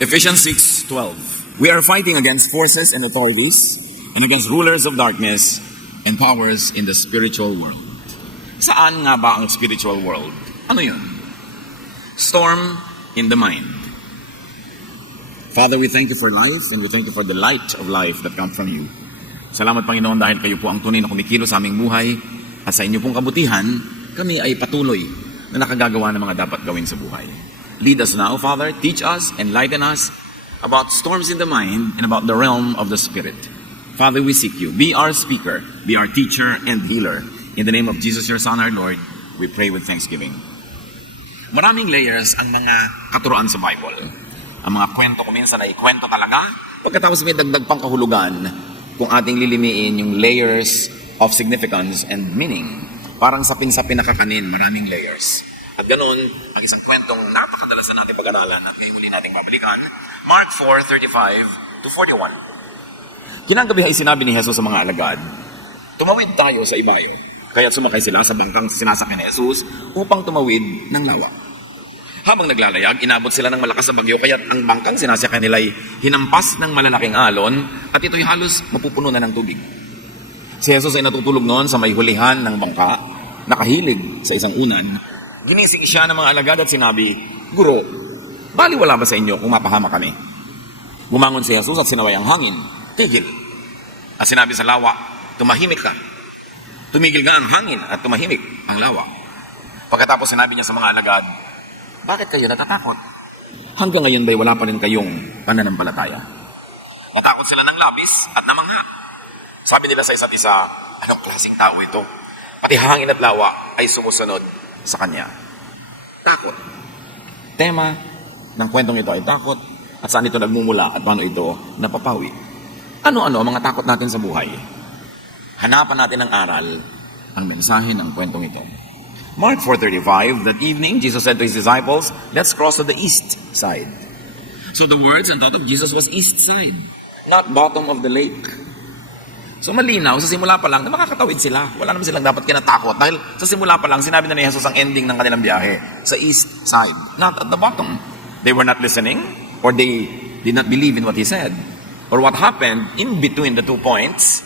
Ephesians 6:12. We are fighting against forces and authorities and against rulers of darkness and powers in the spiritual world. Saan nga ba ang spiritual world? Ano yun? Storm in the mind. Father, we thank you for life and we thank you for the light of life that comes from you. Salamat, Panginoon, dahil kayo po ang tunay na kumikilos sa aming buhay at sa inyo pong kabutihan, kami ay patuloy na nakagagawa ng mga dapat gawin sa buhay. Lead us now, Father. Teach us, enlighten us about storms in the mind and about the realm of the Spirit. Father, we seek you. Be our speaker, be our teacher and healer. In the name of Jesus, your Son, our Lord, we pray with thanksgiving. Maraming layers ang mga katuroan sa Bible. Ang mga kwento ko minsan ay kwento talaga. Pagkatapos may dagdag pang kahulugan kung ating lilimiin yung layers of significance and meaning. Parang sapin-sapin na kakanin, maraming layers. At ganun, ang isang kwentong napakadalas na natin pag-aralan at ngayon nating pabalikan. Mark 4:35 to 41. Kinagabi ay sinabi ni Jesus sa mga alagad, tumawid tayo sa ibayo. Kaya't sumakay sila sa bangkang sinasakyan ni Jesus upang tumawid ng lawa. Habang naglalayag, inabot sila ng malakas na bagyo, kaya't ang bangkang sinasakyan nila ay hinampas ng malalaking alon at ito'y halos mapupuno na ng tubig. Si Jesus ay natutulog noon sa may hulihan ng bangka, nakahilig sa isang unan. Ginising siya ng mga alagad at sinabi, Guro, baliwala ba sa inyo kung mapahama kami? Bumangon si Jesus at sinaway ang hangin, tigil. At sinabi sa lawa, tumahimik ka. Tumigil nga ang hangin at tumahimik ang lawa. Pagkatapos sinabi niya sa mga alagad, bakit kayo natatakot? Hanggang ngayon ba'y wala pa rin kayong pananampalataya? Natakot sila ng labis at namangha. Sabi nila sa isa't isa, anong klaseng tao ito? Pati hangin at lawa ay sumusunod sa kanya. Takot. Tema ng kwentong ito ay takot at saan ito nagmumula at paano ito napapawi. Ano-ano ang mga takot natin sa buhay? Hanapan natin ng aral ang mensahe ng kwentong ito. Mark 4:35, that evening, Jesus said to his disciples, let's cross to the east side. So the words and thought of Jesus was east side, not bottom of the lake. So malinaw, sa simula pa lang, na makakatawid sila. Wala naman silang dapat kinatakot. Dahil sa simula pa lang, sinabi na ni Jesus ang ending ng kanilang biyahe. Sa east side, not at the bottom. They were not listening, or they did not believe in what he said. Or what happened in between the 2 points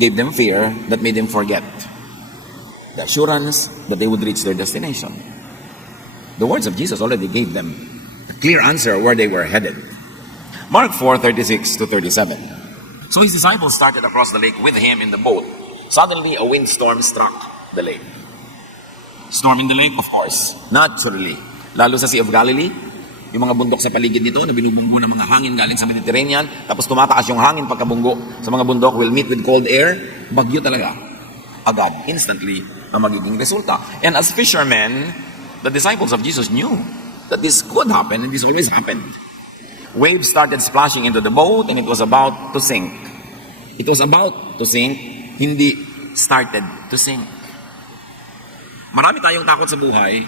gave them fear that made them forget the assurance that they would reach their destination. The words of Jesus already gave them a clear answer where they were headed. Mark 4:36 to 37. So his disciples started across the lake with him in the boat. Suddenly, a windstorm struck the lake. Storm in the lake, of course. Naturally. Lalo sa Sea of Galilee, yung mga bundok sa paligid nito na binubunggo ng mga hangin galing sa Mediterranean, tapos tumataas yung hangin pagkabunggo sa mga bundok will meet with cold air, bagyo talaga. Agad, instantly, ang magiging resulta. And as fishermen, the disciples of Jesus knew that this could happen and this always happened. Waves started splashing into the boat and it was about to sink. It was about to sink, hindi started to sink. Marami tayong takot sa buhay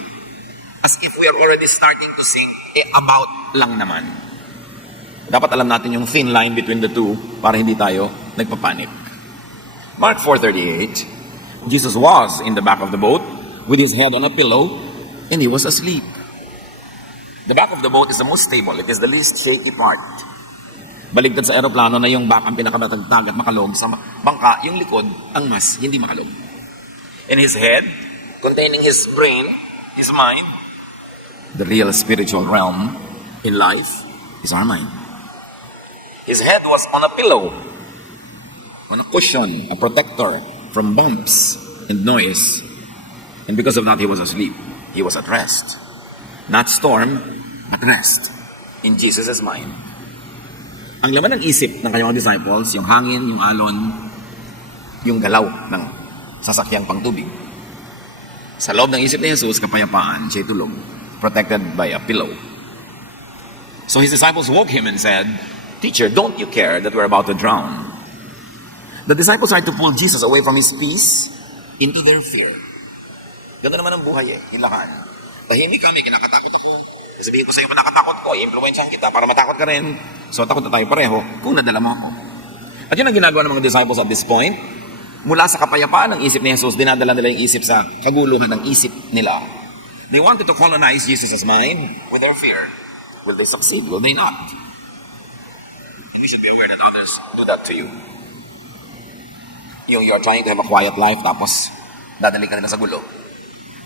as if we are already starting to sink, about lang naman. Dapat alam natin yung thin line between the two para hindi tayo nagpapanik. Mark 4:38, Jesus was in the back of the boat with his head on a pillow and he was asleep. The back of the boat is the most stable. It is the least shaky part. Baligtad sa aeroplano na yung back ang pinakamatagtag at makalog. Sa bangka, yung likod ang mas hindi makalog. In his head, containing his brain, his mind, the real spiritual realm in life is our mind. His head was on a pillow, on a cushion, a protector from bumps and noise. And because of that, he was asleep. He was at rest. Not storm, but rest in Jesus' mind. Ang laman ng isip ng kanyang disciples, yung hangin, yung alon, yung galaw ng sasakyang pangtubig. Sa loob ng isip ni Jesus, kapayapaan, siya'y tulog, protected by a pillow. So his disciples woke him and said, Teacher, don't you care that we're about to drown? The disciples tried to pull Jesus away from his peace into their fear. Ganda naman ang buhay hilakan. Tahimik kami, kinakatakot ako. Sabihin ko sa iyo kung nakatakot ko, i-influensyahan kita para matakot ka rin. So takot na tayo pareho kung nadala mo ako. At yun ang ginagawa ng mga disciples at this point. Mula sa kapayapaan ng isip ni Jesus, dinadala nila yung isip sa kaguluhan ng isip nila. They wanted to colonize Jesus' mind with their fear. Will they succeed? Will they not? And you should be aware that others do that to you. Yung you are trying to have a quiet life, tapos dadali ka nila sa gulo.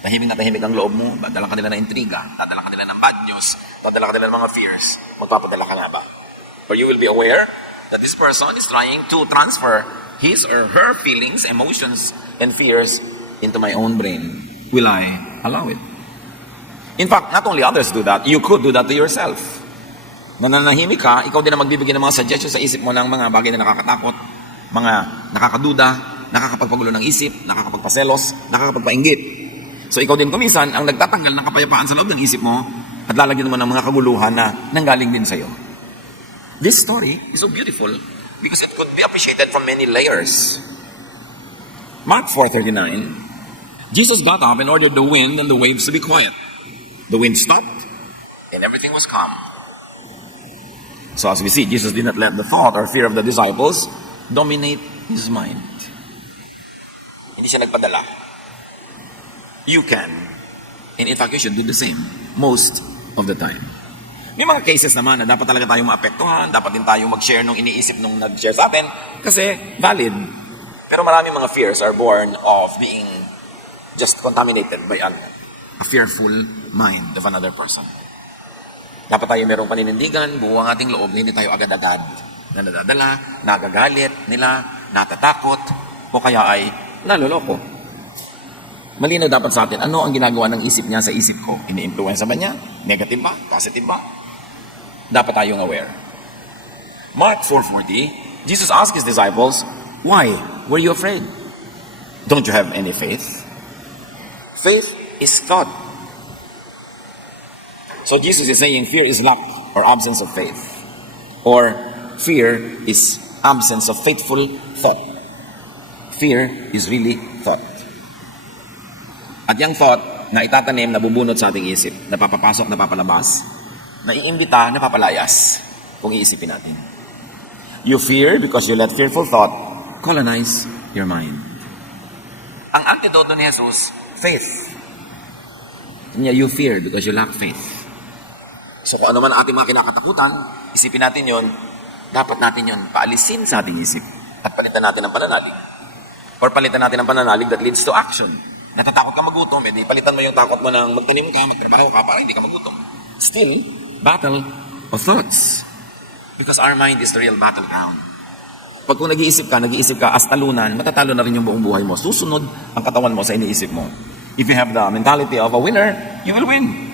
Tahimik na tahimik ang loob mo, dadala ka nila ng intriga, dadala ka nila ng bad news, dadala ka nila ng mga fears. Magpapadala ka nga ba? Or you will be aware that this person is trying to transfer his or her feelings, emotions, and fears into my own brain. Will I allow it? In fact, not only others do that, you could do that to yourself. Nananahimik ka, ikaw din ang magbibigay ng mga suggestions sa isip mo ng mga bagay na nakakatakot, mga nakakaduda, nakakapagpagulo ng isip, nakakapagpaselos, nakakapagpainggit. So ikaw din kuminsan ang nagtatanggal ng kapayapaan sa loob ng isip mo at lalagyan mo ng mga kaguluhan na nanggaling din sa'yo. This story is so beautiful because it could be appreciated from many layers. Mark 4:39, Jesus got up and ordered the wind and the waves to be quiet. The wind stopped and everything was calm. So as we see, Jesus did not let the thought or fear of the disciples dominate his mind. Hindi siya nagpadala. You can. And in fact, you should do the same most of the time. May mga cases naman na dapat talaga tayong maapektuhan, dapat din tayong mag-share nung iniisip nung nag-share sa atin kasi valid. Pero marami mga fears are born of being just contaminated by a fearful mind of another person. Dapat tayo merong paninindigan, buo ang ating loob, hindi tayo agad-agad na nadadala, nagagalit nila, natatakot, o kaya ay naloloko. Malinaw dapat sa atin, ano ang ginagawa ng isip niya sa isip ko? Ini-influence ba niya? Negative ba? Positive ba? Dapat tayong aware. Mark 4:40, Jesus asked his disciples, "Why were you afraid? Don't you have any faith?" Faith is thought. So Jesus is saying fear is lack or absence of faith. Or fear is absence of faithful thought. Fear is really thought. At yung thought na itatanim, nabubunot sa ating isip, napapapasok, napapalabas, naiimbita, napapalayas, kung iisipin natin. You fear because you let fearful thought colonize your mind. Ang antidote ni Jesus, faith. You fear because you lack faith. So kung ano man ating mga kinakatakutan, isipin natin yon, dapat natin yon paalisin sa ating isip at palitan natin ng pananalig. Or palitan natin ng pananalig that leads to action. Natatakot ka magutom, edi palitan mo yung takot mo ng magtanim ka, magtrabaho ka para hindi ka magutom. Still, battle of thoughts. Because our mind is the real battleground. Pag kung nag-iisip ka as talunan, matatalo na rin yung buong buhay mo. Susunod ang katawan mo sa iniisip mo. If you have the mentality of a winner, you will win.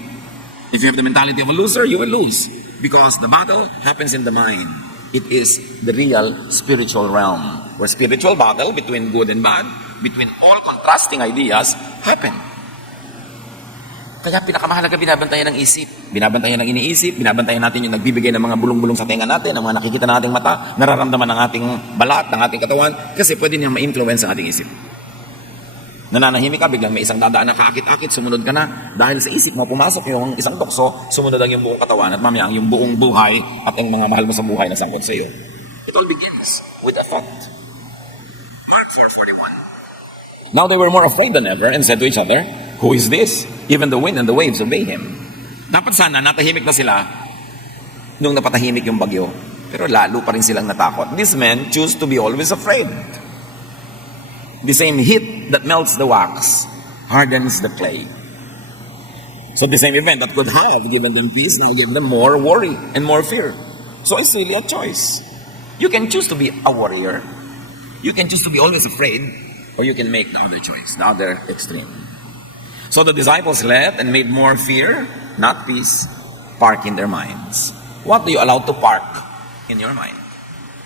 If you have the mentality of a loser, you will lose. Because the battle happens in the mind. It is the real spiritual realm. Where spiritual battle between good and bad, between all contrasting ideas, happen. Kaya pinakamahalaga binabantayan ng isip. Binabantayan ng iniisip, binabantayan natin yung nagbibigay ng mga bulong-bulong sa tenga natin, ng mga nakikita ng ating mata, nararamdaman ng ating balat, ng ating katawan, kasi pwede niyang ma-influence ang ating isip. Nananahimik ka, biglang may isang dadaan na kaakit-akit, sumunod ka na. Dahil sa isip mo, pumasok yung isang tukso, sumunod ang yung buong katawan, at mamaya yung buong buhay at ang mga mahal mo sa buhay na sangkot sa iyo. It all begins with a thought. Mark 4:41. Now they were more afraid than ever and said to each other, "Who is this? Even the wind and the waves obey him." Dapat sana natahimik na sila nung napatahimik yung bagyo. Pero lalo pa rin silang natakot. These men choose to be always afraid. The same heat that melts the wax hardens the clay. So the same event that could have given them peace now gave them more worry and more fear. So it's really a choice. You can choose to be a warrior. You can choose to be always afraid. Or you can make the other choice, the other extreme. So the disciples left and made more fear, not peace, park in their minds. What do you allow to park in your mind?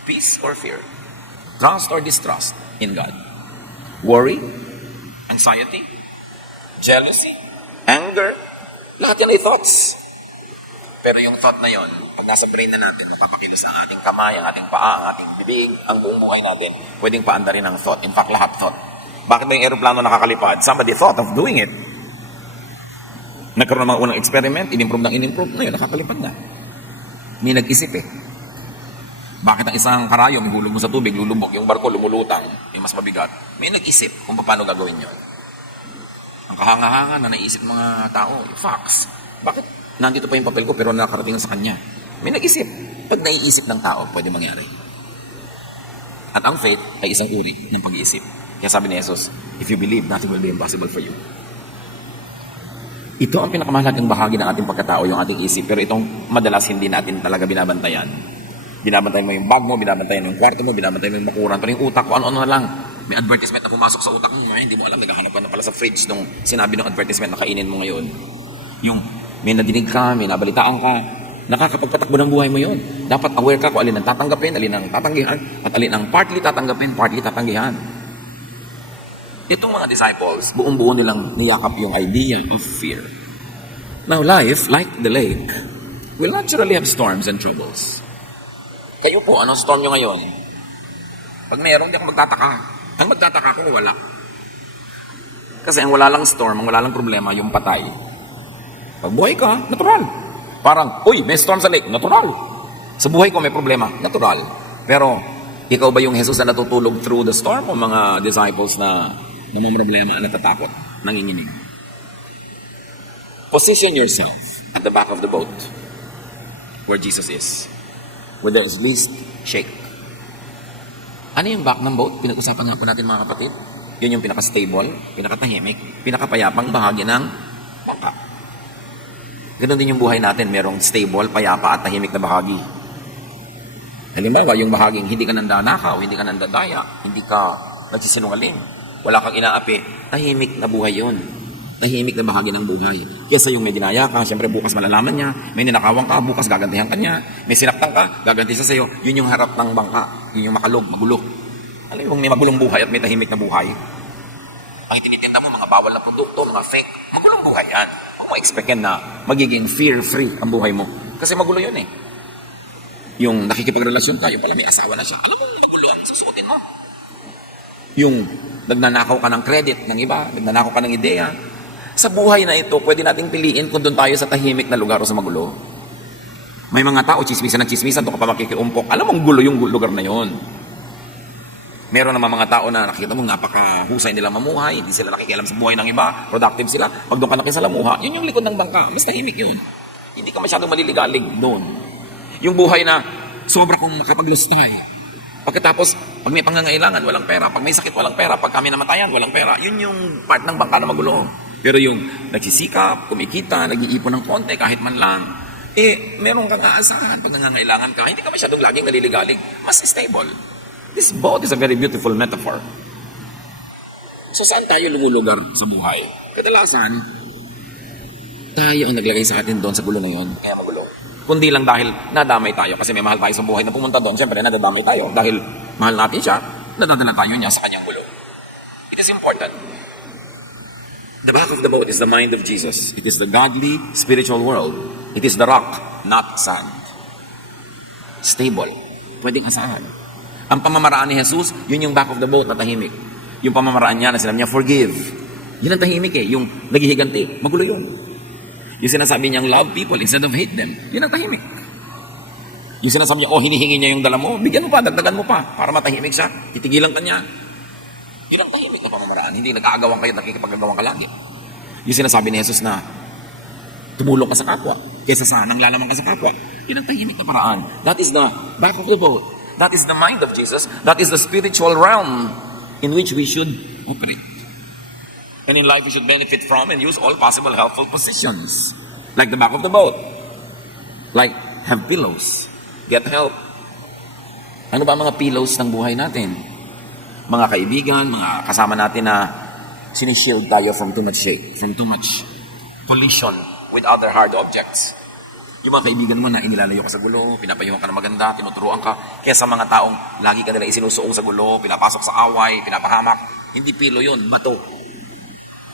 Peace or fear? Trust or distrust in God? Worry, anxiety, jealousy, anger, lahat yan ay thoughts. Pero yung thought na yon, pag nasa brain na natin, mapapakilos ang ating kamay, ang ating paa, ang ating bibig, ang buong buhay natin, pwedeng paandarin ng thought. In fact, lahat thought. Bakit ba yung aeroplano nakakalipad? Somebody thought of doing it. Nagkaroon ng mga unang experiment, in-improve, ngayon nakakalipad na. May nag-isip eh. Bakit ang isang karayom, ihulog mo sa tubig, lulubog, yung barko lumulutang, yung mas mabigat. May nag-isip kung paano gagawin yun. Ang kahanga-hanga na naisip mga tao, facts. Bakit Nandito pa yung papel ko pero nakarating na sa kanya. May nag-isip. Pag naiisip ng tao, pwede mangyari. At ang faith ay isang uri ng pag-iisip. Kaya sabi ni Jesus, if you believe, nothing will be impossible for you. Ito ang pinakamahalagang bahagi ng ating pagkatao, yung ating isip. Pero itong madalas hindi natin talaga binabantayan. Binabantayan mo yung bag mo, binabantayan mo yung kwarto mo, binabantayan mo yung bakuran. Pero yung utak ko, ano-ano na lang. May advertisement na pumasok sa utak mo. Hindi mo alam, naghahanap ka na pala sa fridge nung sinabi ng advertisement na kainin mo ngayon. Yung may nadinig ka, may nabalitaan ka, nakakapagpatakbo ng buhay mo yun. Dapat aware ka kung alin ang tatanggapin, alin ang tatanggihan, at alin ang partly tatanggapin, partly tatanggihan. Itong mga disciples, buong-buo nilang niyakap yung idea of fear. Now, life, like the lake, will naturally have storms and troubles. Kayo po, ano storm nyo ngayon? Pag mayroon, hindi ako magtataka. Ang magtataka ko, wala. Kasi ang wala lang storm, ang wala lang problema, yung patay. Pag buhay ka, natural. Parang, uy, may storm sa lake, natural. Sa buhay ko may problema, natural. Pero, ikaw ba yung Jesus na natutulog through the storm o mga disciples na problema, natatakot, nanginginig? Position yourself at the back of the boat where Jesus is. Where there is least shake. Ano yung back ng boat? Pinag-usapan nga po natin mga kapatid. Yun yung pinaka-stable, pinaka-tahimik, pinaka-payapang bahagi ng bangka. Ganun din yung buhay natin. Merong stable, payapa at tahimik na bahagi. Halimbawa, yung bahaging hindi ka nandanakaw, hindi ka nandadaya, hindi ka nagsisinungaling, wala kang inaapi, tahimik na buhay yun. Tahimik na bahagi ng buhay. Kesa yung may dinaya ka, siyempre bukas malalaman niya, may ninakawang ka, bukas gagantihan ka niya, may sinaktan ka, gaganti sa sayo, yun yung harap ng bangka, yun yung makalog, magulo. Alam mo, may magulong buhay at may tahimik na buhay. Ang tinitinda mo, mga bawal na produkto, mga fake, magulong buhay yan. Kung ma-expect yan na magiging fear-free ang buhay mo. Kasi magulo yun eh. Yung nakikipagrelasyon ka, yung pala may asawa na siya, alam mo, magulo ang susuotin mo. Yung nagnanakaw ka ng credit ng iba, nagnanakaw ka ng ideya. Sa buhay na ito, pwede nating piliin kung doon tayo sa tahimik na lugar o sa magulo. May mga tao, chismisan ng chismisan, doon ka pa makikiumpok. Alam mong gulo yung lugar na yon. Meron naman mga tao na nakikita mo, napakahusay nila mamuhay, hindi sila nakikialam sa buhay ng iba, productive sila. Pag doon ka nakisalamuha, yun yung likod ng bangka, mas tahimik yun. Hindi ka masyadong maliligalig doon. Yung buhay na sobra kong makapaglustay. Pagkatapos, pag may pangangailangan, walang pera. Pag may sakit, walang pera. Pag kami namatayan, walang pera. Yun yung part ng bangka na magulo. Pero yung nagsisikap, kumikita, nag-iipon ng konti, kahit man lang, meron kang aasahan pag nangangailangan ka. Hindi ka masyadong laging naliligalig. Mas stable. This boat is a very beautiful metaphor. So, saan tayo lumulugar sa buhay? Kadalasan, tayo ang naglagay sa atin doon sa gulo na yun. Kaya magulo. Kundi lang dahil nadamay tayo kasi may mahal tayo sa buhay na pumunta doon. Siyempre, nadadamay tayo. Dahil mahal natin siya, nadadala tayo niya sa kanyang gulo. It is important. The back of the boat is the mind of Jesus. It is the godly, spiritual world. It is the rock, not sand. Stable. Pwedeng asahan. Ang pamamaraan ni Jesus, yun yung back of the boat na tahimik. Yung pamamaraan niya na sinabi niya, forgive. Yun ang tahimik eh. Yung naghihiganti. Magulo yun. Yung sinasabi niyang love people instead of hate them. Yun ang tahimik. Yung sinasabi niya, hinihingi niya yung dala mo, bigyan mo pa, dagdagan mo pa, para matahimik siya. Titigilan ka niya. Yun ang tahimik na pamamaraan. Hindi nag-aagawan kayo, nakikipag-agawan ka lagi. Yung sinasabi ni Jesus na tumulong ka sa kapwa, kaysa sa nanglalaman ka sa kapwa. Yun ang tahimik na paraan. That is the back of the boat. That is the mind of Jesus. That is the spiritual realm in which we should operate. And in life, we should benefit from and use all possible helpful positions. Like the back of the boat. Like, have pillows. Get help. Ano ba ang mga pillows ng buhay natin? Mga kaibigan, mga kasama natin na sinishield tayo from too much shake, from too much collision with other hard objects. Yung mga kaibigan mo na inilalayo ka sa gulo, pinapayuhan ka na maganda, tinuturuan ka, kaya sa mga taong lagi ka nila isinusuong sa gulo, pinapasok sa away, pinapahamak, hindi pilo yun, bato.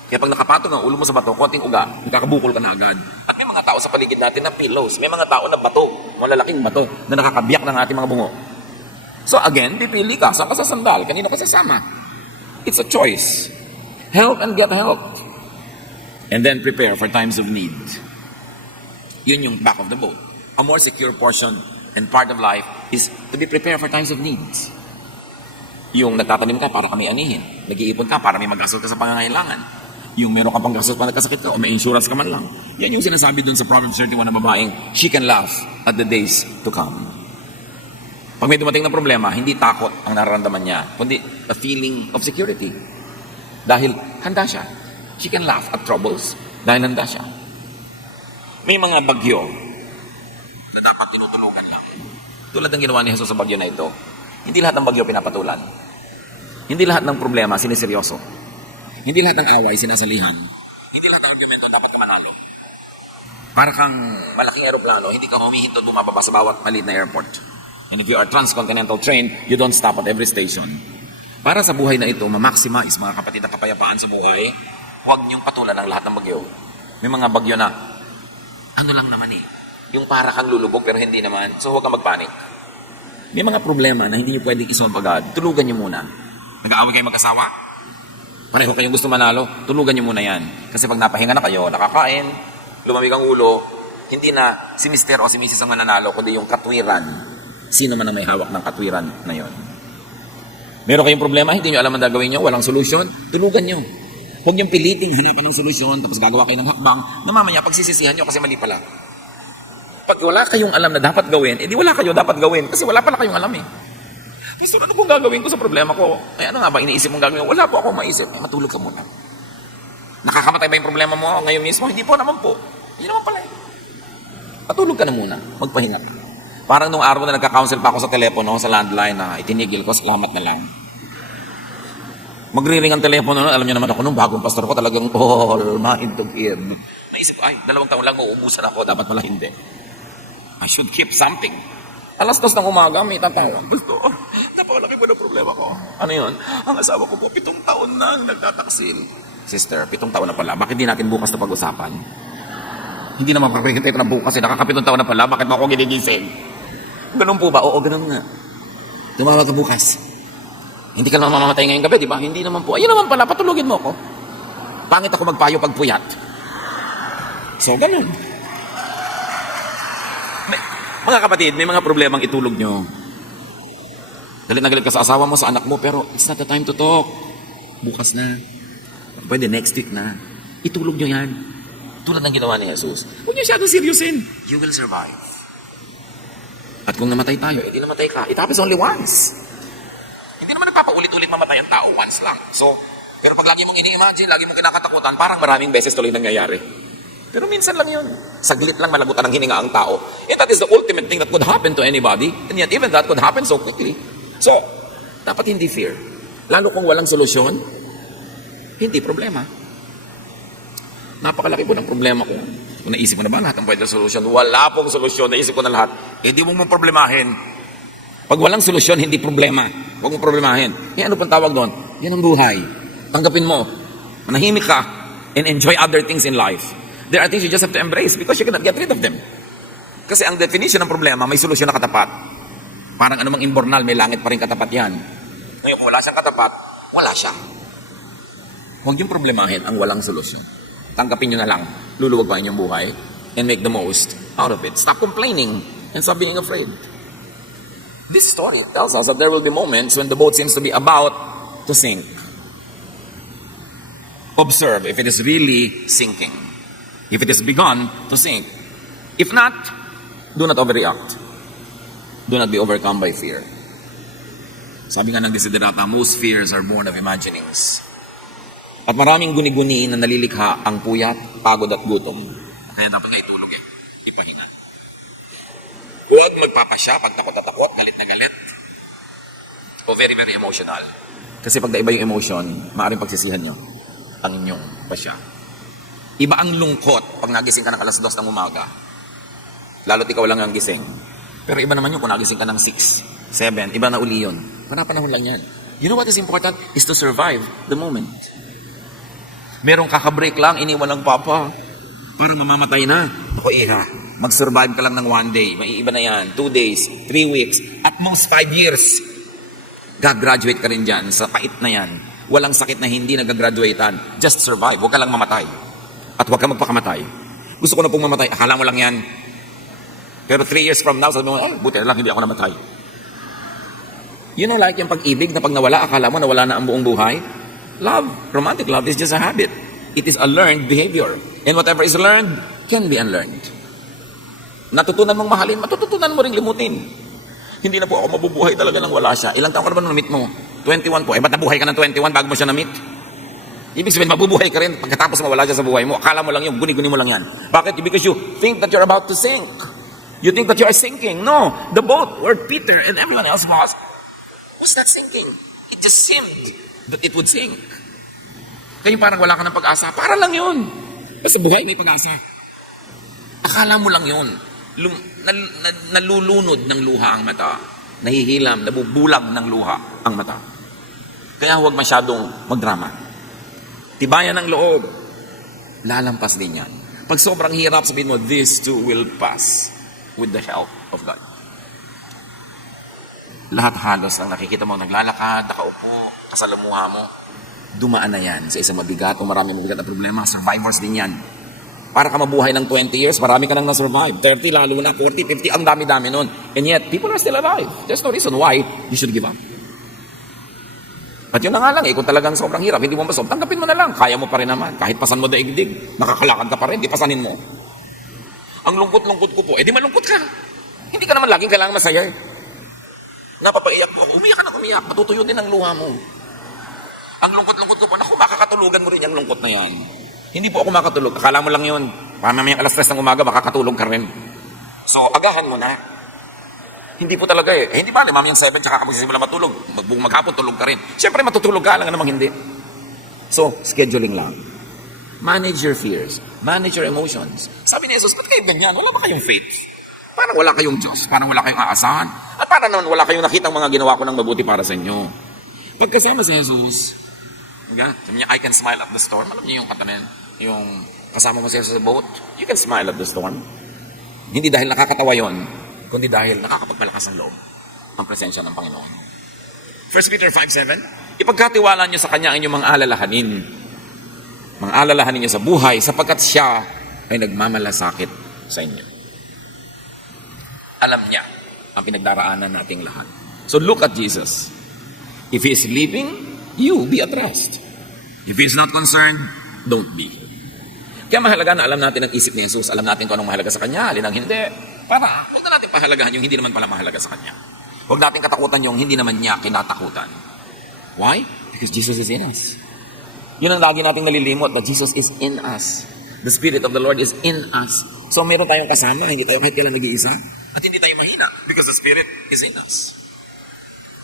Kaya pag nakapatong ang ulo mo sa bato, konting uga, nakakabukol ka na agad. At may mga tao sa paligid natin na pillows, may mga tao na bato, malalaking bato, na nakakabiyak ng ating mga bungo. So again, pipili ka, saan ka sa sandal, kanino ka sasama. It's a choice. Help and get help. And then prepare for times of need. Yun yung back of the boat. A more secure portion and part of life is to be prepared for times of needs. Yung nagtatanim ka para ka may anihin. Nag-iipon ka para may mag-asol ka sa pangangailangan. Yung meron ka pang gastos pa nagkasakit ka o may insurance ka man lang. Yan yung sinasabi dun sa Proverbs 31 na babaeng, she can laugh at the days to come. Pag may dumating na problema, hindi takot ang nararamdaman niya, kundi a feeling of security. Dahil handa siya. She can laugh at troubles dahil handa siya. May mga bagyo na dapat tinutulungan lang. Tulad ng ginawa ni Jesus sa bagyo na ito. Hindi lahat ng bagyo pinapatulan. Hindi lahat ng problema siniseryoso. Hindi lahat ng away sinasalihan. Hindi lahat ng argumento dapat ka manalo. Para kang malaking eroplano, hindi ka humihintod bumababa sa bawat maliit na airport. And if you are transcontinental train, you don't stop at every station. Para sa buhay na ito, ma-maximize mga kapatid ang kapayapaan sa buhay, huwag niyong patulan ang lahat ng bagyo. May mga bagyo na, ano lang naman eh, yung para kang lulubog pero hindi naman, so huwag kang magpanik. May mga problema na hindi niyo pwedeng isolve agad, tulugan niyo muna. Nag-aaway kayo mag-asawa? Pareho kayong gusto manalo, tulugan niyo muna yan. Kasi pag napahinga na kayo, nakakain, lumamig ang ulo, hindi na si Mr. o si Mrs. ang mananalo, kundi yung katwiran. Sino man ang may hawak ng katwiran na yon. Meron kayong problema, hindi nyo alam ang gagawin nyo, walang solusyon, tulugan nyo. Huwag niyong piliting hanapan ng solusyon, tapos gagawa kayo ng hakbang, na mamaya pagsisisihan nyo kasi mali pala. Pag wala kayong alam na dapat gawin, edi wala kayo dapat gawin, kasi wala pala kayong alam eh. Pastor, ano kung gagawin ko sa problema ko? Ay, ano nga ba iniisip mong gagawin? Wala po akong maisip. Eh, matulog ka muna. Nakakamatay ba yung problema mo ngayon mismo? Hindi po naman po. Hindi naman pala eh. Matulog ka na muna. Magpahinga ka. Parang nung araw na nagka-counsel pa ako sa telepono, sa landline na itinigil ko, salamat na lang. Magriring ang telepono, alam niyo naman ako nung bagong pastor ko, talagang all mind to give. Naisip ko, ay, 2 taon lang mauubusan ako, dapat pala hindi. I should keep something. Alas 2 ng umaga, may tatawag. Pastor, napakalaki ko na problema ko. Ano yun? Ang asawa ko po, 7 taon na nagtataksil. Sister, 7 taon na pala. Bakit di natin bukas na pag-usapan? Hindi naman papakintay ko na bukas. Nakaka-7 taon na pala. Bakit mo ako ginigising? Ganun po ba? Oo, ganun nga. Tumawag ka bukas. Hindi ka naman mamamatay ngayong gabi, di ba? Hindi naman po. Ayun naman pala, patulugin mo ako. Pangit ako magpayo pag puyat. So, ganun. Mga kapatid, may mga problemang itulog nyo. Galit na galit ka sa asawa mo, sa anak mo, pero it's not the time to talk. Bukas na. Pwede next week na. Itulog nyo yan. Tulad ng ginawa ni Jesus. Huwag nyo siyadong seryosin. You will survive. At kung namatay tayo, hindi namatay ka. It happens only once. Hindi naman nagpapaulit-ulit mamatay ang tao, once lang. So, pero pag lagi mong ini-imagine, lagi mong kinakatakutan, parang maraming beses tuloy nangyayari. Pero minsan lang yun. Saglit lang malagutan ng hininga ang tao. And that is the ultimate thing that could happen to anybody. And yet even that could happen so quickly. So, dapat hindi fear. Lalo kung walang solusyon, hindi problema. Napakalaki po ng problema ko. Kung naisip mo na ba lahat ng pwede na solusyon? Wala pong solusyon. Naisip ko na lahat. Eh, di mo mong problemahin. Pag walang solusyon, hindi problema. Huwag mong problemahin. Eh, ano pang tawag doon? Yan ang buhay. Tanggapin mo. Manahimik ka and enjoy other things in life. There are things you just have to embrace because you cannot get rid of them. Kasi ang definition ng problema, may solusyon na katapat. Parang anumang imbornal, may langit pa rin katapat yan. Ngayon, kung wala siyang katapat, wala siya. Huwag yung problemahin ang walang solusyon. Tanggapin nyo na lang, luluwag pa inyong buhay, and make the most out of it. Stop complaining and stop being afraid. This story tells us that there will be moments when the boat seems to be about to sink. Observe if it is really sinking. If it has begun to sink. If not, do not overreact. Do not be overcome by fear. Sabi nga ng Desiderata, most fears are born of imaginings. At maraming guni-guni na nalilikha ang puyat, pagod at gutom. Kaya dapat nga itulog eh. Ipahinga. Huwag magpapasya pag takot at takot, galit na galit. O very, very emotional. Kasi pag naiba yung emotion, maaaring pagsisihan nyo ang inyong pasya. Iba ang lungkot pag nagising ka ng alas 2 ng umaga. Lalo't ikaw lang ang gising. Pero iba naman yun kung nagising ka ng 6, 7, iba na uli yun. Panapanahon lang yan. You know what is important? Is to survive the moment. Merong kakabreak lang, iniwan ng papa. Parang mamamatay na. Ako iha, mag-survive ka lang ng 1 day. Maiiba na yan. 2 days, 3 weeks, at most 5 years. Gagraduate ka rin dyan. Sa pait na yan. Walang sakit na hindi nagagraduatean. Just survive. Huwag ka lang mamatay. At huwag ka magpakamatay. Gusto ko na pong mamatay. Akala mo lang yan. Pero 3 years from now, sabi mo, ay, buti na lang, hindi ako namatay. You know, like yung pag-ibig na pag nawala, akala mo nawala na ang buong buhay? Love, romantic love is just a habit. It is a learned behavior. And whatever is learned can be unlearned. Natutunan mong mahalin, matututunan mo ring limutin. Hindi na po ako mabubuhay talaga nang wala siya. Ilang taon ka na ba na-meet mo? 21 po. Ba't nabuhay ka ng 21 bago mo siya na-meet? Ibig sabihin, mabubuhay ka rin pagkatapos mawala siya sa buhay mo. Akala mo lang yun, guni-guni mo lang yan. Bakit? Because you think that you're about to sink. You think that you are sinking. No, the boat where Peter and everyone else was not sinking. It just seemed that it would sink. Kaya parang wala ka ng pag-asa. Para lang yun. Basta buhay may pag-asa. Akala mo lang yun. Nalulunod ng luha ang mata. Nahihilam, nabubulag ng luha ang mata. Kaya huwag masyadong magdrama. Tibayan ng loob. Lalampas din yan. Pag sobrang hirap, sabihin mo, this too will pass with the help of God. Lahat halos ang nakikita mo naglalakad, nakaupo, kasalamuha mo, dumaan na yan sa isang mabigat o marami mabigat na problema. Survivors din yan. Para ka mabuhay ng 20 years, marami ka nang na-survive. 30, lalo na 40, 50, ang dami-dami nun. And yet, people are still alive. There's no reason why you should give up. At yun na nga lang, kung talagang sobrang hirap, hindi mo masolve, tanggapin mo na lang. Kaya mo pa rin naman. Kahit pasan mo daigdig, nakakalakad ka pa rin, di pasanin mo. Ang lungkot-lungkot ko po, di malungkot ka. Hindi ka naman laging kailangan masaya. Napapaiyak mo ako, umiyak ka na umiyak, matutuyo din ang luha mo. Ang lungkot-lungkot ko po, naku, makakatulugan mo rin yung lungkot na yan. Hindi po ako makatulog, akala mo lang yun. Mamayang alas 3 ng umaga, makakatulog ka rin. So, agahan mo na. Hindi po talaga eh. Hindi ba, mamayang 7, tsaka ka magsisimula matulog. Maghapon, tulog ka rin. Siyempre, matutulog ka, lang namang hindi. So, scheduling lang. Manage your fears. Manage your emotions. Sabi ni Jesus, ba't kayo ganyan? Wala ba kayong faith? Parang wala kayong Diyos. Parang wala kayong aasahan. At parang naman wala kayong nakitang mga ginawa ko ng mabuti para sa inyo. Pagkasama si Jesus, sabi niya, I can smile at the storm. Alam niyo yung katanan, yung kasama mo siya sa boat, you can smile at the storm. Hindi dahil nakakatawa yon, kundi dahil nakakapagpalakas ng loob ang presensya ng Panginoon. 1 Peter 5:7, ipagkatiwala niyo sa Kanya ang inyong mga alalahanin. Mga alalahanin niyo sa buhay sapagkat siya ay nagmamalasakit sa inyo. Alam niya ang pinagdaraanan nating lahat. So look at Jesus. If He is sleeping, you be at rest. If He is not concerned, don't be. Kaya mahalaga na alam natin ang isip ni Jesus. Alam natin kung anong mahalaga sa Kanya, alin ang hindi. Para, huwag na natin pahalagahan yung hindi naman pala mahalaga sa Kanya. Huwag natin katakutan yung hindi naman niya kinatakutan. Why? Because Jesus is in us. Yun ang lagi nating nalilimot, that Jesus is in us. The Spirit of the Lord is in us. So meron tayong kasama, hindi tayo kahit kailan nag-iisa. At hindi tayo mahina because the Spirit is in us.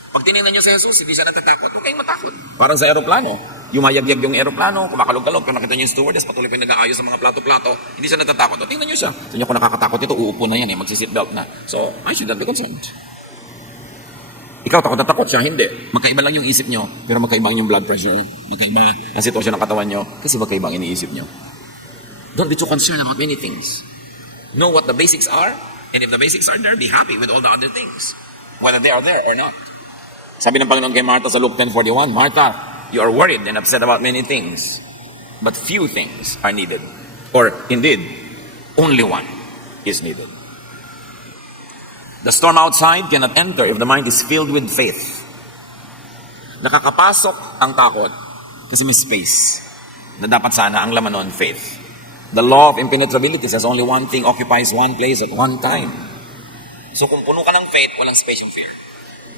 Pag tinignan nyo sa Jesus, hindi siya natatakot. Huwag kayong matakot. Parang sa aeroplano. Yumayagyag yung aeroplano, kumakalog-kalog. Kung nakita nyo yung stewardess, patuloy pa yung nag-aayos sa mga plato-plato, hindi siya natatakot. O, tingnan nyo siya. So nyo, kung nakakatakot ito, uupo na yan, magsiseatbelt na. So, I should not be concerned. Ikaw, takot na takot siya, hindi. Magkaiba lang yung isip nyo, pero magkaiba yung blood pressure. Magkaiba ang sitwasyon ng katawan nyo, kasi magkaiba ang iniisip nyo. Don't be too concerned about many things. Know what the basics are, and if the basics are there, be happy with all the other things. Whether they are there or not. Sabi ng Panginoon kay Martha sa Luke 10:41, Martha, you are worried and upset about many things, but few things are needed. Or indeed, only one is needed. The storm outside cannot enter if the mind is filled with faith. Nakakapasok ang takot kasi may space na dapat sana ang laman nun, faith. The law of impenetrability says only one thing occupies one place at one time. So kung puno ka ng faith, walang space yung fear.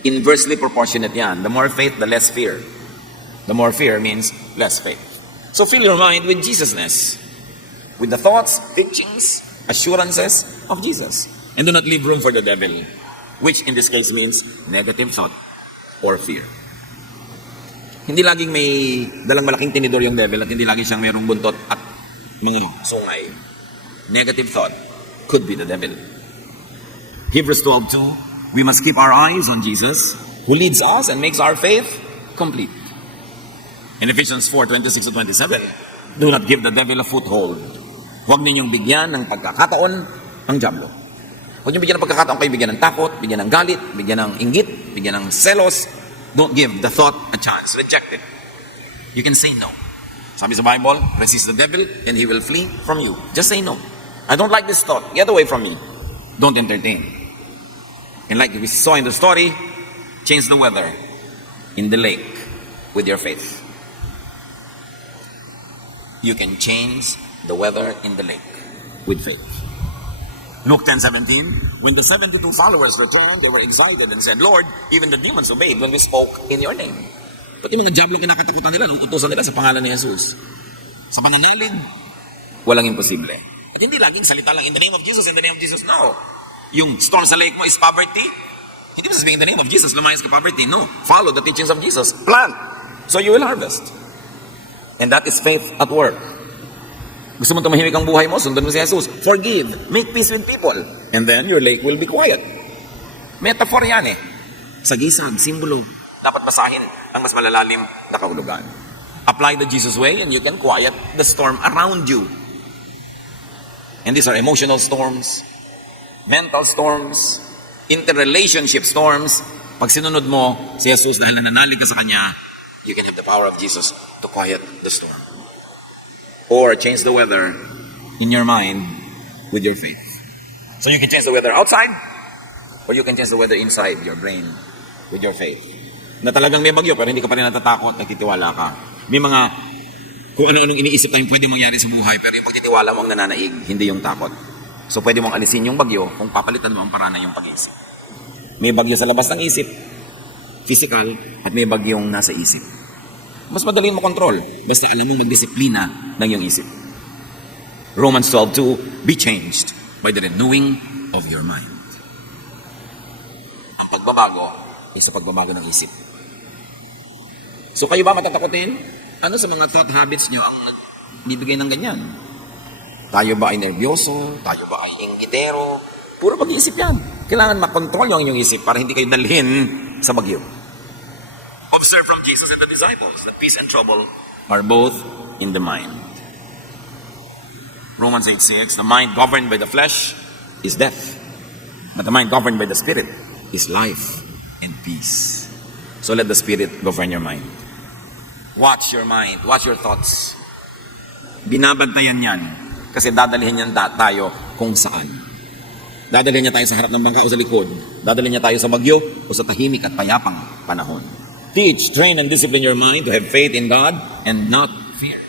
Inversely proportionate yan. The more faith, the less fear. The more fear means less faith. So fill your mind with Jesusness. With the thoughts, teachings, assurances of Jesus. And do not leave room for the devil. Which in this case means negative thought or fear. Hindi laging may dalang malaking tinidor yung devil at hindi laging siyang mayroong buntot at mga sungay. Negative thought could be the devil. Hebrews 12:2, we must keep our eyes on Jesus, who leads us and makes our faith complete. In Ephesians 4:26-27, do not give the devil a foothold. Huwag ninyong bigyan ng pagkakataon ang diablo. Huwag niyong bigyan ng pagkakataon kayo bigyan ng takot, bigyan ng galit, bigyan ng inggit, bigyan ng selos. Don't give the thought a chance. Reject it. You can say no. Sabi sa Bible, resist the devil and he will flee from you. Just say no. I don't like this thought. Get away from me. Don't entertain. And like we saw in the story, change the weather in the lake with your faith. you can change the weather in the lake with faith. Luke 10:17, when the 72 followers returned, they were excited and said, Lord, even the demons obeyed when we spoke in your name. Pati mga diablo kinakatakutan nila nung utusan nila sa pangalan ni Jesus. Sa pananalig, walang imposible. At hindi laging salita lang, in the name of Jesus, in the name of Jesus. No. Yung storm sa lake mo is poverty. Hindi mo sasabihin, in the name of Jesus, lumayas ka poverty. No. Follow the teachings of Jesus. Plant. So you will harvest. And that is faith at work. Gusto mo tumahimik ang buhay mo, sundan mo si Jesus. Forgive. Make peace with people. And then your lake will be quiet. Metaphor yan eh. Sagisag, simbolo. Dapat basahin ang mas malalalim na kahulugan. Apply the Jesus way and you can quiet the storm around you. And these are emotional storms, mental storms, interrelationship storms. Pag sinunod mo si Jesus dahil nananalig ka sa Kanya, you can have the power of Jesus to quiet the storm. Or change the weather in your mind with your faith. So you can change the weather outside, or you can change the weather inside your brain with your faith. Na talagang may bagyo, pero hindi ka pa rin natatakot, nagtitiwala ka. May mga kung ano-anong iniisip tayong pwede mangyari sa buhay, pero yung pagtitiwala mo ang nananaig, hindi yung takot. So pwede mong alisin yung bagyo kung papalitan mo ang parana yung pag-iisip. May bagyo sa labas ng isip, physical, at may bagyong nasa isip. Mas madaling mo control, basta alam mong magdisiplina ng iyong isip. Romans 12:2, be changed by the renewing of your mind. Ang pagbabago ay sa pagbabago ng isip. So kayo ba matatakotin? Ano sa mga thought habits nyo ang nagbibigay ng ganyan? Tayo ba ay nervyoso? Tayo ba ay inggitero? Puro pag-iisip yan. Kailangan makontrol yung inyong isip para hindi kayo dalhin sa bagyo. Observe from Jesus and the disciples that peace and trouble are both in the mind. Romans 8:6, the mind governed by the flesh is death, but the mind governed by the Spirit is life and peace. So let the Spirit govern your mind. Watch your mind, watch your thoughts. Binabantayan yan kasi dadalhin yan tayo kung saan. Dadalhin niya tayo sa harap ng bangka o sa likod. Dadalhin niya tayo sa bagyo o sa tahimik at payapang panahon. Teach, train, and discipline your mind to have faith in God and not fear.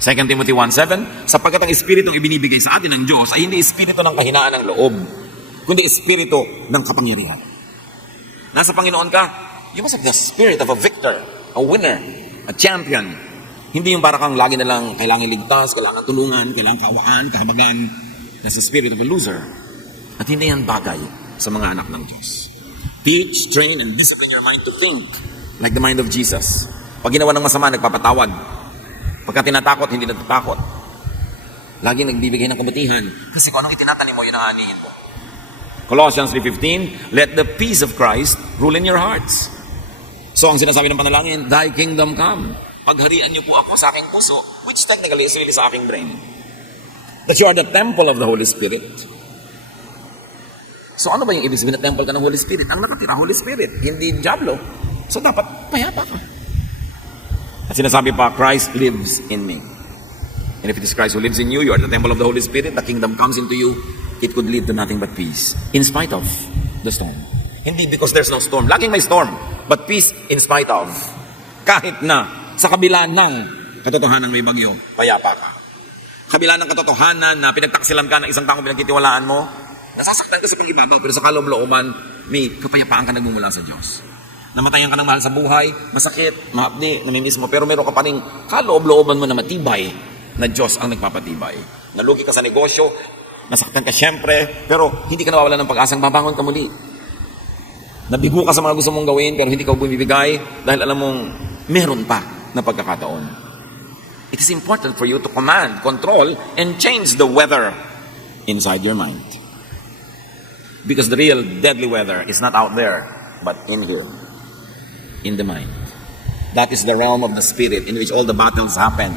2 Timothy 1:7, sapagkat ang espiritong ibinibigay sa atin ng Diyos ay hindi espiritu ng kahinaan ng loob, kundi espiritu ng kapangyarihan. Nasa Panginoon ka, you must have the spirit of a victor, a winner, a champion. Hindi yung para kang lagi na lang kailangan ligtas, kailangan tulungan, kailangan kawaan, kahabagan. Nasa spirit of a loser. At hindi yan bagay sa mga anak ng Diyos. Teach, train, and discipline your mind to think like the mind of Jesus. Pag ginawa ng masama, nagpapatawad. Pagka tinatakot, hindi natatakot. Lagi nagbibigay ng kabutihan. Kasi kung anong itinatanim mo, yun ang aanihin mo. Colossians 3:15, let the peace of Christ rule in your hearts. So ang sinasabi ng panalangin, thy kingdom come. Pagharian niyo po ako sa aking puso, which technically is really sa aking brain. That you are the temple of the Holy Spirit. So ano ba yung ibig sabihin na temple ka ng Holy Spirit? Ang nakatira, Holy Spirit, hindi Diablo. So dapat payapa ka. At sinasabi pa, Christ lives in me. And if it is Christ who lives in you, you are the temple of the Holy Spirit, the kingdom comes into you, it could lead to nothing but peace. In spite of the storm. Hindi because there's no storm. Laging may storm. But peace in spite of. Kahit na sa kabila ng katotohanan may bagyo, payapa ka. Kabila ng katotohanan na pinagtaksilan ka ng isang taong pinagtitiwalaan mo, nasasaktan ka sa pag-ibabaw, pero sa kaloob-looban, may kapayapaan ka nagmumula sa Diyos. Namatayan ka ng mahal sa buhay, masakit, mahapdi, namimiss mo, pero meron ka pa rin kaloob-looban mo na matibay na Diyos ang nagpapatibay. Nalugi ka sa negosyo, nasaktan ka syempre, pero hindi ka nawawala ng pag-asang babangon ka muli. Nabigo ka sa mga gusto mong gawin, pero hindi ka bumibigay dahil alam mong meron pa na pagkakataon. It is important for you to command, control, and change the weather inside your mind. Because the real deadly weather is not out there, but in here, in the mind. That is the realm of the spirit in which all the battles happen.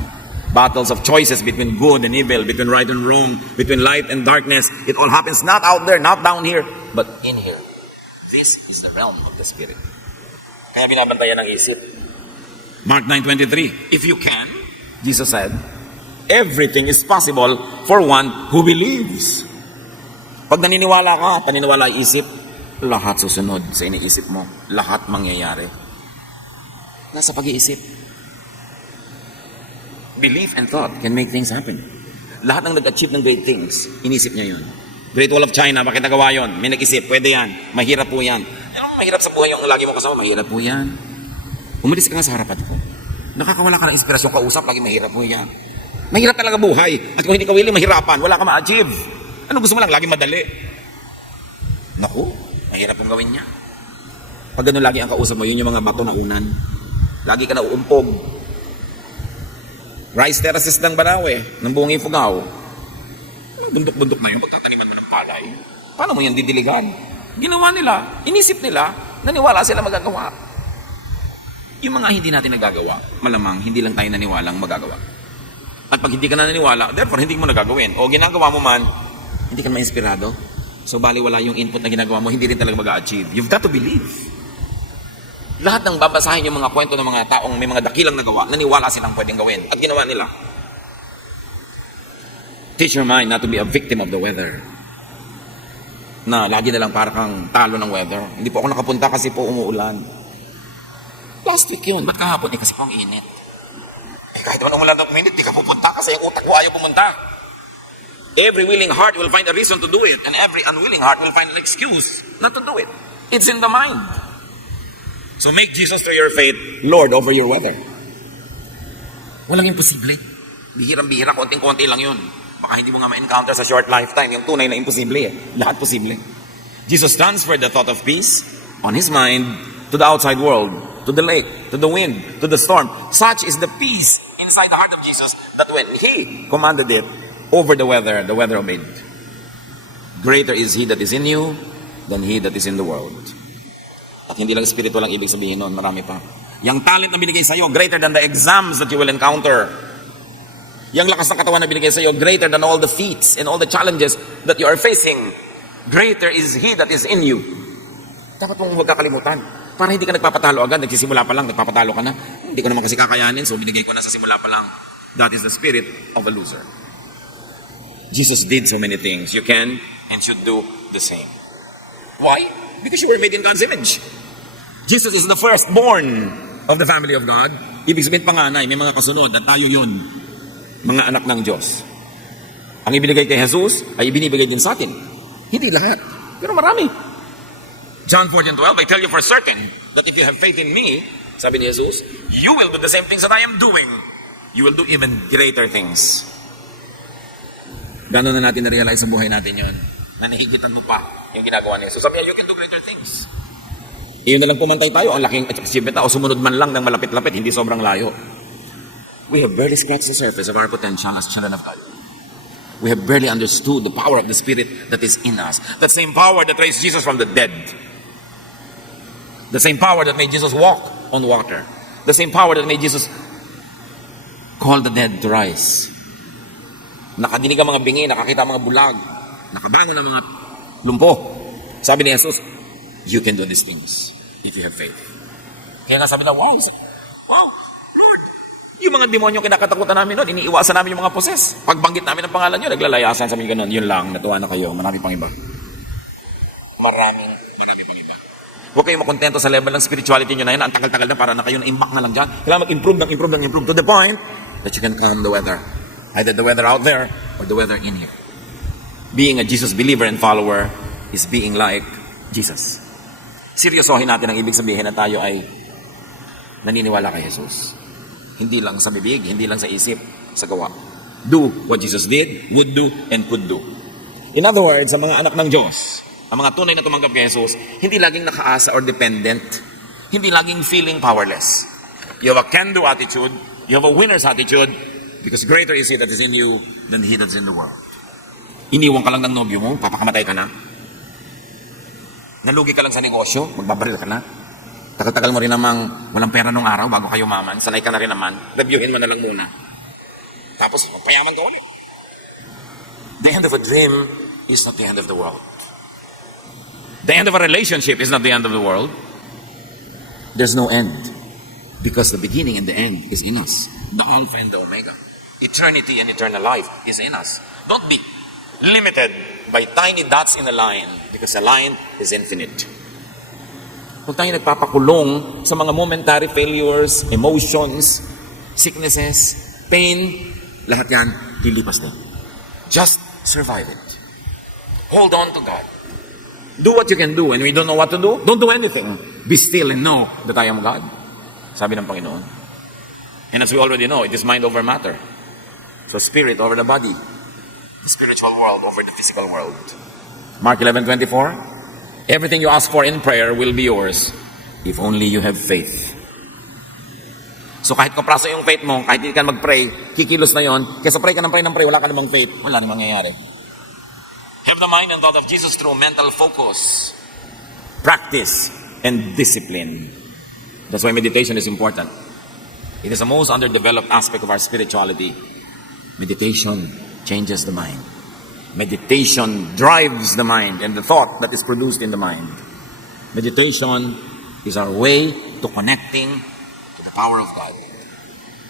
Battles of choices between good and evil, between right and wrong, between light and darkness. It all happens not out there, not down here, but in here. This is the realm of the spirit. Kaya binabantayan ng isip. Mark 9:23, if you can, Jesus said, everything is possible for one who believes. Pag naniniwala ka, paniniwala ay isip, lahat susunod sa iniisip mo. Lahat mangyayari. Nasa pag-iisip. Belief and thought can make things happen. Lahat ng nag-achieve ng great things, inisip niya yun. Great Wall of China, bakit nagawa yun? May nag-isip, pwede yan. Mahirap po yan. Yung mahirap sa buhay yung lagi mo kasama, mahirap po yan. Umalis ka nga sa harapan ko. Nakakawala ka ng inspirasyon kausap, lagi mahirap po yan. Mahirap talaga buhay. At kung hindi ka willing mahirapan, wala ka ma-achieve. Ano gusto mo lang? Lagi madali. Naku, mahirap pong gawin niya. Pag gano'n lagi ang kausap mo, yun yung mga bato na unan. Lagi ka na uumpog. Rice terraces ng Banawe, ng Bungi Fugao. Bundok-bundok na yun, magtataniman mo ng palay. Paano mo yan didiligan? Ginawa nila, inisip nila, naniwala sila magagawa. Yung mga hindi natin nagagawa, malamang hindi lang tayo naniwalang magagawa. At pag hindi ka na naniwala, therefore hindi mo nagagawin. O ginagawa mo man, hindi ka ma-inspirado. So baliwala yung input na ginagawa mo, hindi rin talaga mag-a-achieve. You've got to believe. Lahat ng babasahin yung mga kwento ng mga taong may mga dakilang nagawa, naniwala silang pwedeng gawin. At ginawa nila. Teach your mind not to be a victim of the weather. Na lagi na lang para kang talo ng weather. Hindi po ako nakapunta kasi po umuulan. Last week yun. Ba't kahapon? Kasi po ang init. Kahit naman umulan ng minute, di ka pupunta kasi yung utak mo ayaw pumunta. Every willing heart will find a reason to do it, and every unwilling heart will find an excuse not to do it. It's in the mind. So make Jesus to your faith, Lord over your weather. Walang imposible. Bihirang-bihira, konting-konti lang yun. Baka hindi mo nga ma-encounter sa short lifetime yung tunay na imposible eh. Lahat posible. Jesus transferred the thought of peace on his mind to the outside world, to the lake, to the wind, to the storm. Such is the peace inside the heart of Jesus that when he commanded it over the weather obeyed. Greater is he that is in you than he that is in the world. At hindi lang spiritual ang ibig sabihin nun, marami pa. Yung talent na binigay sa'yo, greater than the exams that you will encounter. Yung lakas ng katawan na binigay sa'yo, greater than all the feats and all the challenges that you are facing. Greater is he that is in you. Dapat mong huwag kakalimutan. Para hindi ka nagpapatalo agad, nagsisimula pa lang, nagpapatalo ka na. Hindi ko naman kasi kakayanin, so binigay ko na sa simula pa lang. That is the spirit of a loser. Jesus did so many things. You can and should do the same. Why? Because you were made in God's image. Jesus is the firstborn of the family of God. Ibig sabihin panganay, may mga kasunod at tayo yun. Mga anak ng Diyos. Ang ibinigay kay Jesus ay ibinibigay din sa atin. Hindi lahat, pero marami. John 14:12, I tell you for certain that if you have faith in me, sabi ni Jesus, you will do the same things that I am doing. You will do even greater things. Gano'n na natin na-realize sa buhay natin yon, na nahigitan mo pa yung ginagawa ni Jesus. Sabi niya, you can do greater things. Iyon na lang pumantay tayo, ang laking achievement o sumunod man lang ng malapit-lapit, hindi sobrang layo. We have barely scratched the surface of our potential as children of God. We have barely understood the power of the Spirit that is in us. That same power that raised Jesus from the dead. The same power that made Jesus walk on water. The same power that made Jesus call the dead to rise. Nakadinig ang mga bingi, nakakita ang mga bulag, nakabangon ang mga lumpo. Sabi ni Jesus, you can do these things if you have faith. Kaya nga sabi na, wow, Lord, yung mga demonyo kinakatakutan namin noon, iniiwasan namin yung mga poses. Pagbanggit namin ang pangalan nyo, naglalayasan, sabi ganun, yun lang, natuwa na kayo, marami pang iba. Maraming pang iba. Huwag kayong makontento sa level ng spirituality nyo na yun, ang tagal-tagal na para na kayo na-imbak na lang dyan. Kailangan mag-improve to the point that you can calm the weather. Either the weather out there or the weather in here. Being a Jesus believer and follower is being like Jesus. Seryosohin natin ang ibig sabihin na tayo ay naniniwala kay Jesus. Hindi lang sa bibig, hindi lang sa isip, sa gawa. Do what Jesus did, would do, and could do. In other words, sa mga anak ng Diyos, ang mga tunay na tumanggap kay Jesus, hindi laging nakaasa or dependent, hindi laging feeling powerless. You have a can-do attitude, you have a winner's attitude, because greater is he that is in you than he that's in the world. Iniwan ka lang ng nobyo mo, papakamatay ka na. Nalugi ka lang sa negosyo, magbabaril ka na. Tagal-tagal mo rin namang walang pera nung araw bago kayo maman, sanay ka na rin naman, reviewin mo na lang muna. Tapos, payaman ka ulit. The end of a dream is not the end of the world. The end of a relationship is not the end of the world. There's no end. Because the beginning and the end is in us. The Alpha and the Omega. Eternity and eternal life is in us. Don't be limited by tiny dots in a line because a line is infinite. Kung tayo nagpapakulong sa mga momentary failures, emotions, sicknesses, pain, lahat yan, lilipas din. Just survive it. Hold on to God. Do what you can do. And when you don't know what to do, don't do anything. Be still and know that I am God. Sabi ng Panginoon. And as we already know, it is mind over matter. So spirit over the body. The spiritual world over the physical world. Mark 11:24. Everything you ask for in prayer will be yours if only you have faith. So kahit kapraso yung faith mo, kahit hindi ka mag-pray, kikilos na yon. Kesa pray ka ng pray, wala ka namang faith, wala namang mangyayari. Have the mind and thought of Jesus through mental focus, practice, and discipline. That's why meditation is important. It is the most underdeveloped aspect of our spirituality. Meditation changes the mind. Meditation drives the mind and the thought that is produced in the mind. Meditation is our way to connecting to the power of God.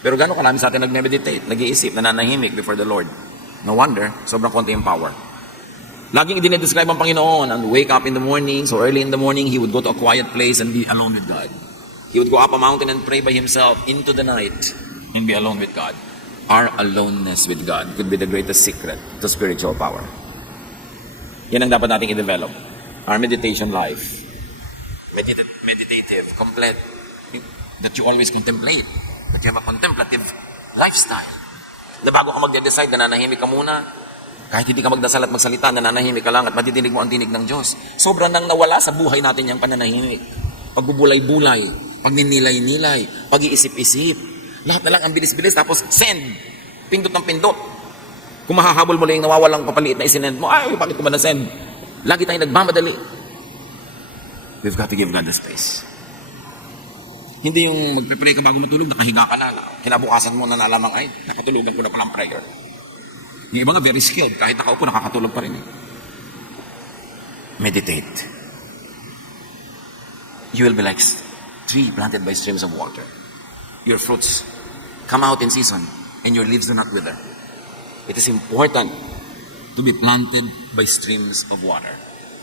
Pero gano'n karami sa atin nag-meditate, nag-iisip, nananahimik before the Lord. No wonder, sobrang konti yung power. Laging dinedescribe ang Panginoon, and wake up in the morning, so early in the morning, He would go to a quiet place and be alone with God. He would go up a mountain and pray by Himself into the night and be alone with God. Our aloneness with God could be the greatest secret to spiritual power. Yan ang dapat nating i-develop. Our meditation life. Meditative, complete. That you always contemplate. That you have a contemplative lifestyle. Na bago ka magde-decide, nananahimik ka muna. Kahit hindi ka magdasal at magsalita, nananahimik ka lang at matidinig mo ang tinig ng Diyos. Sobrang nang nawala sa buhay natin yung pananahimik. Pagbubulay-bulay, pagninilay-nilay, pag-iisip-isip. Lahat na lang ang bilis-bilis, tapos send. Pindot ng pindot. Kung mahahabol mo lang yung nawawalang papaliit na isinend mo, ay, bakit ko ba na-send? Lagi tayong nagmamadali. We've got to give God the space. Hindi yung magpe-pray ka bago matulog, nakahiga ka na. Kinabukasan mo na nalamang, ay, nakatulugan ko na pa ng prayer. Yung iba nga very skilled, kahit nakaupo, nakakatulog pa rin. Meditate. You will be like tree planted by streams of water. Your fruits come out in season, and your leaves do not wither. It is important to be planted by streams of water.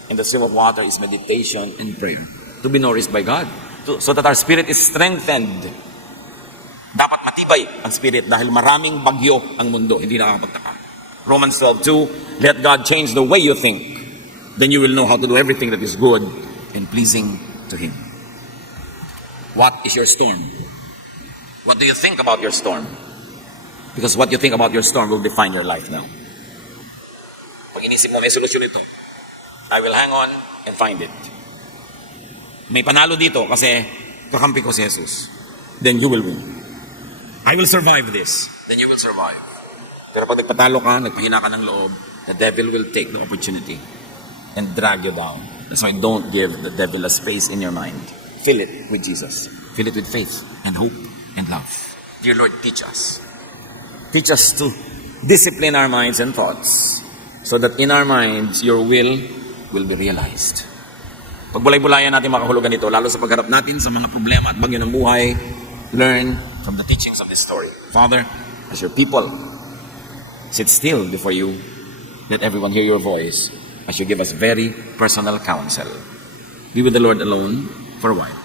And the stream of water is meditation and prayer. To be nourished by God. So that our spirit is strengthened. Dapat matibay ang spirit dahil maraming bagyo ang mundo, hindi nakakapagtaka. Romans 12:2, let God change the way you think. Then you will know how to do everything that is good and pleasing to Him. What is your storm? What do you think about your storm? Because what you think about your storm will define your life now. Pag inisip mo, may solusyon ito. I will hang on and find it. May panalo dito kasi kakampi ko si Jesus. Then you will win. I will survive this. Then you will survive. Pero pag nagpatalo ka, nagpahina ka ng loob, the devil will take the opportunity and drag you down. That's why don't give the devil a space in your mind. Fill it with Jesus. Fill it with faith and hope and love. Dear Lord, teach us. Teach us to discipline our minds and thoughts so that in our minds, your will be realized. Pagbulay-bulayan natin makahulugan ito, lalo sa pagharap natin sa mga problema at bagyo ng buhay, learn from the teachings of this story. Father, as your people, sit still before you. Let everyone hear your voice as you give us very personal counsel. Be with the Lord alone for a while.